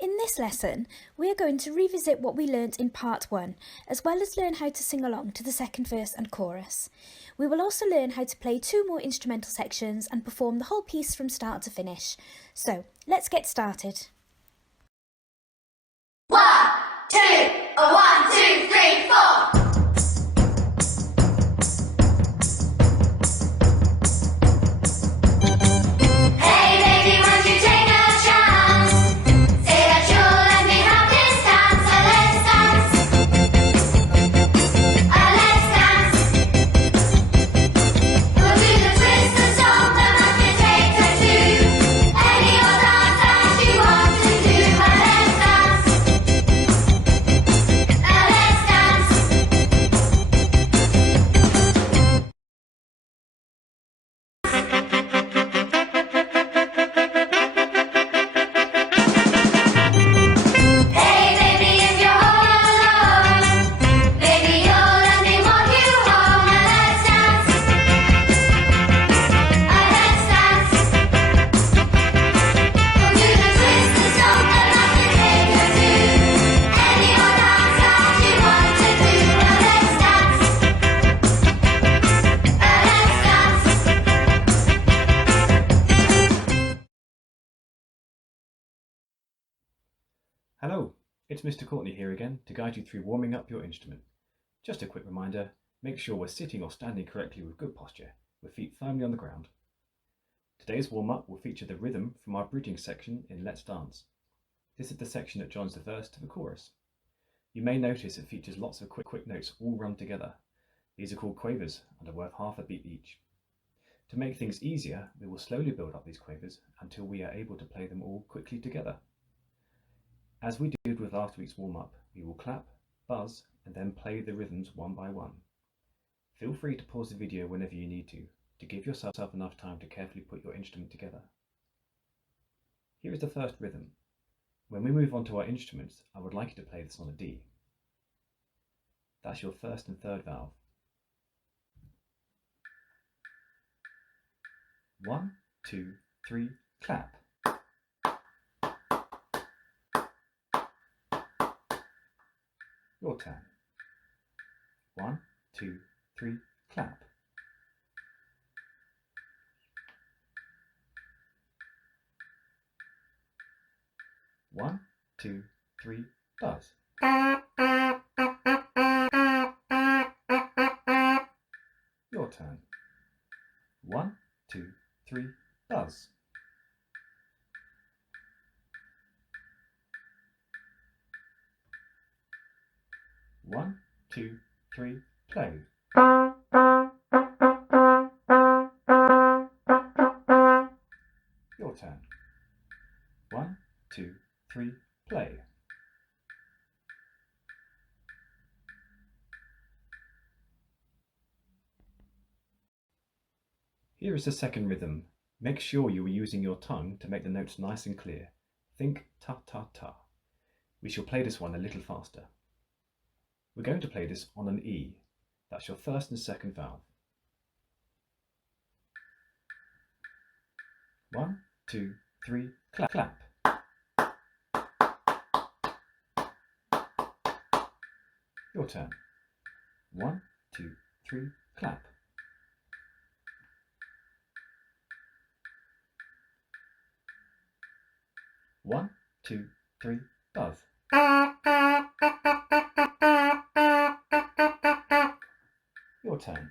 In this lesson, we are going to revisit what we learnt in part 1, as well as learn how to sing along to the second verse and chorus. We will also learn how to play 2 more instrumental sections and perform the whole piece from start to finish. So, let's get started. 1, 2, 1, 2, 3, 4. Hello, it's Mr. Courtney here again to guide you through warming up your instrument. Just a quick reminder, make sure we're sitting or standing correctly with good posture, with feet firmly on the ground. Today's warm-up will feature the rhythm from our bridging section in Let's Dance. This is the section that joins the verse to the chorus. You may notice it features lots of quick notes all run together. These are called quavers and are worth half a beat each. To make things easier, we will slowly build up these quavers until we are able to play them all quickly together. As we did with last week's warm-up, we will clap, buzz, and then play the rhythms one by one. Feel free to pause the video whenever you need to give yourself enough time to carefully put your instrument together. Here is the first rhythm. When we move on to our instruments, I would like you to play this on a D. That's your first and third valve. 1, 2, 3, clap. Your turn. 1, 2, 3, clap. One, 2, 3, buzz. Your turn. 1, 2, 3, buzz. One, 2, 3, play. Your turn. 1, 2, 3, play. Here is the second rhythm. Make sure you are using your tongue to make the notes nice and clear. Think ta-ta-ta. We shall play this one a little faster. We're going to play this on an E. That's your first and second valve. 1, 2, 3, clap, clap. Your turn. 1, 2, 3, clap. One, 2, 3, buzz. Your turn.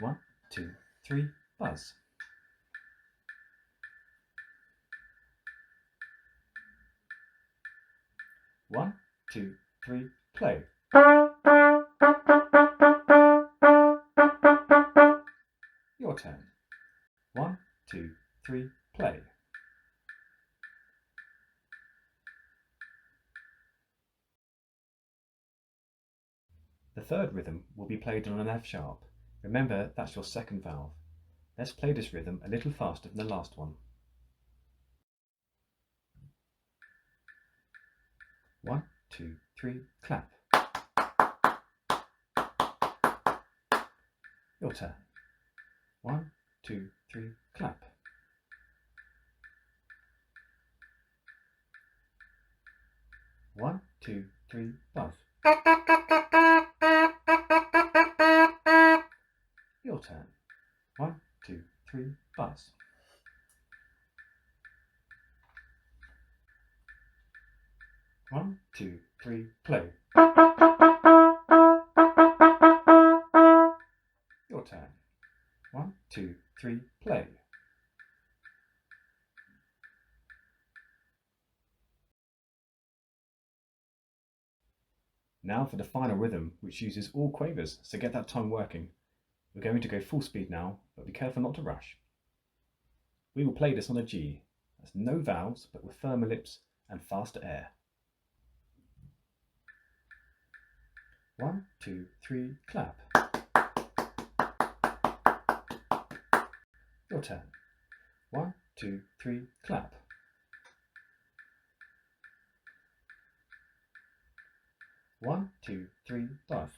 1, 2, 3, buzz. One, 2, 3, play. Your turn. 1, 2, 3, play. The third rhythm will be played on an F sharp. Remember, that's your second valve. Let's play this rhythm a little faster than the last one. 1, 2, 3, clap. Your turn. 1, 2, 3, clap. 1, 2, 3, buzz. Your turn. 1, 2, 3, buzz. One, two, three, play. Your turn. 1, 2, 3, play. Now for the final rhythm, which uses all quavers, so get that tongue working. We're going to go full speed now, but be careful not to rush. We will play this on a G. That's no vowels, but with firmer lips and faster air. 1, 2, 3, clap. Your turn. 1, 2, 3, clap. 1, 2, 3, buzz.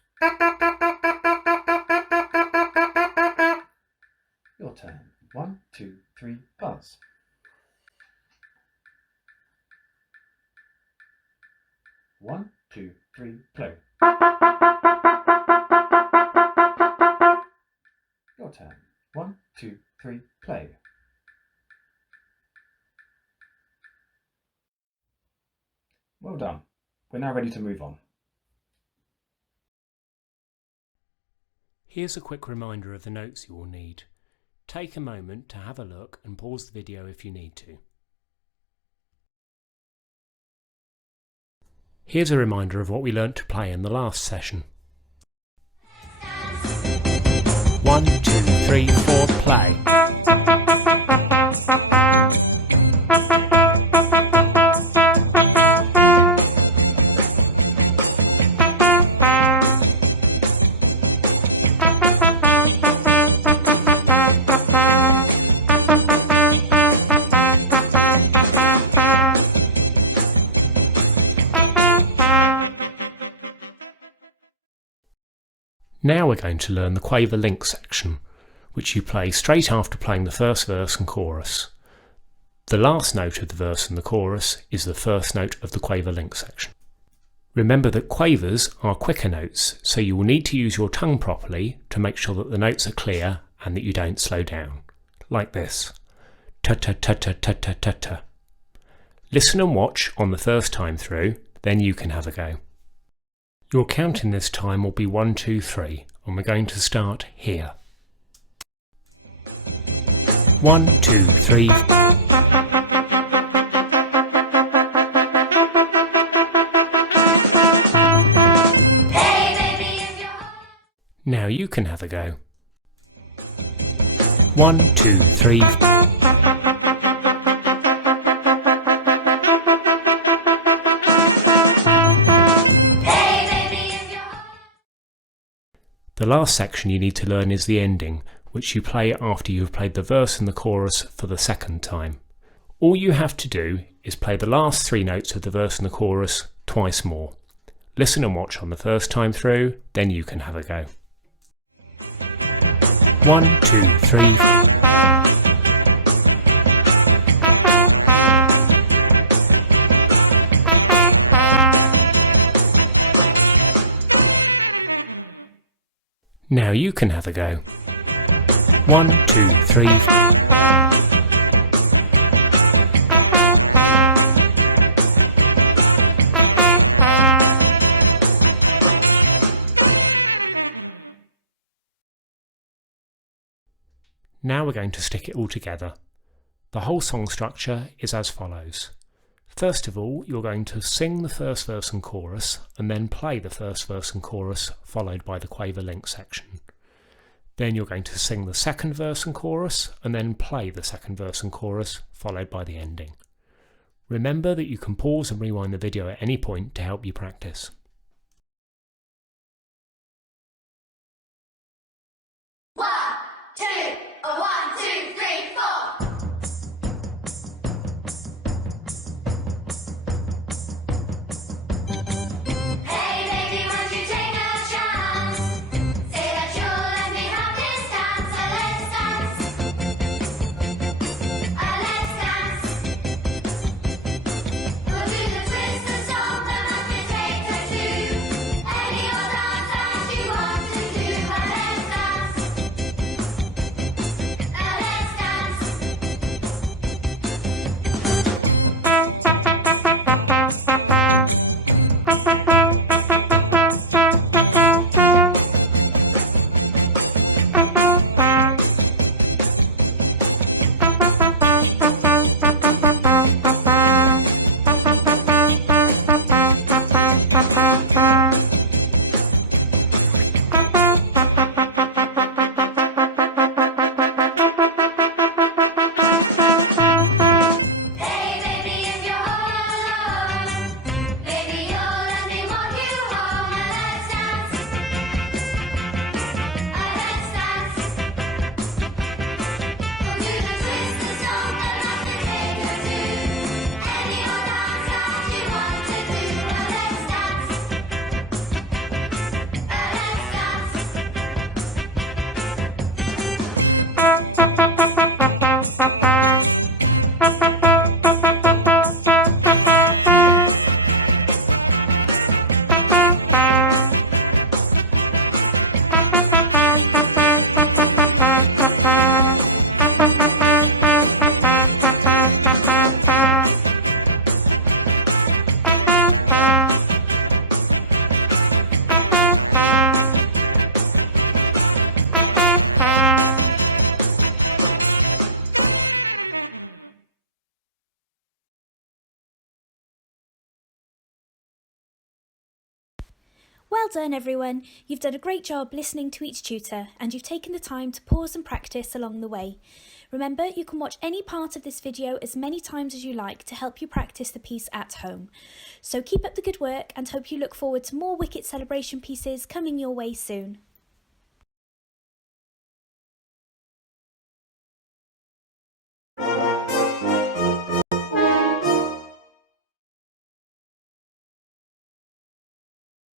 Your turn. 1, 2, 3, buzz. One, two, three, play. Your turn. 1, 2, 3, play. Well done. We're now ready to move on. Here's a quick reminder of the notes you will need. Take a moment to have a look and pause the video if you need to. Here's a reminder of what we learnt to play in the last session. 1, 2, 3, 4, play. Now we're going to learn the Quaver link section, which you play straight after playing the first verse and chorus. The last note of the verse and the chorus is the first note of the Quaver link section. Remember that quavers are quicker notes, so you will need to use your tongue properly to make sure that the notes are clear and that you don't slow down. Like this. Ta-ta-ta-ta-ta-ta-ta. Listen and watch on the first time through, then you can have a go. Your counting this time will be 1, 2, 3, and we're going to start here. 1, 2, 3. Now you can have a go. 1, 2, 3. The last section you need to learn is the ending, which you play after you have played the verse and the chorus for the second time. All you have to do is play the last 3 notes of the verse and the chorus twice more. Listen and watch on the first time through, then you can have a go. 1, 2, 3. Now you can have a go. 1, 2, 3. Now we're going to stick it all together. The whole song structure is as follows. First of all, you're going to sing the first verse and chorus, and then play the first verse and chorus, followed by the Quaver link section. Then you're going to sing the second verse and chorus, and then play the second verse and chorus, followed by the ending. Remember that you can pause and rewind the video at any point to help you practice. Well done everyone, you've done a great job listening to each tutor and you've taken the time to pause and practice along the way. Remember, you can watch any part of this video as many times as you like to help you practice the piece at home. So keep up the good work and hope you look forward to more Wicket celebration pieces coming your way soon.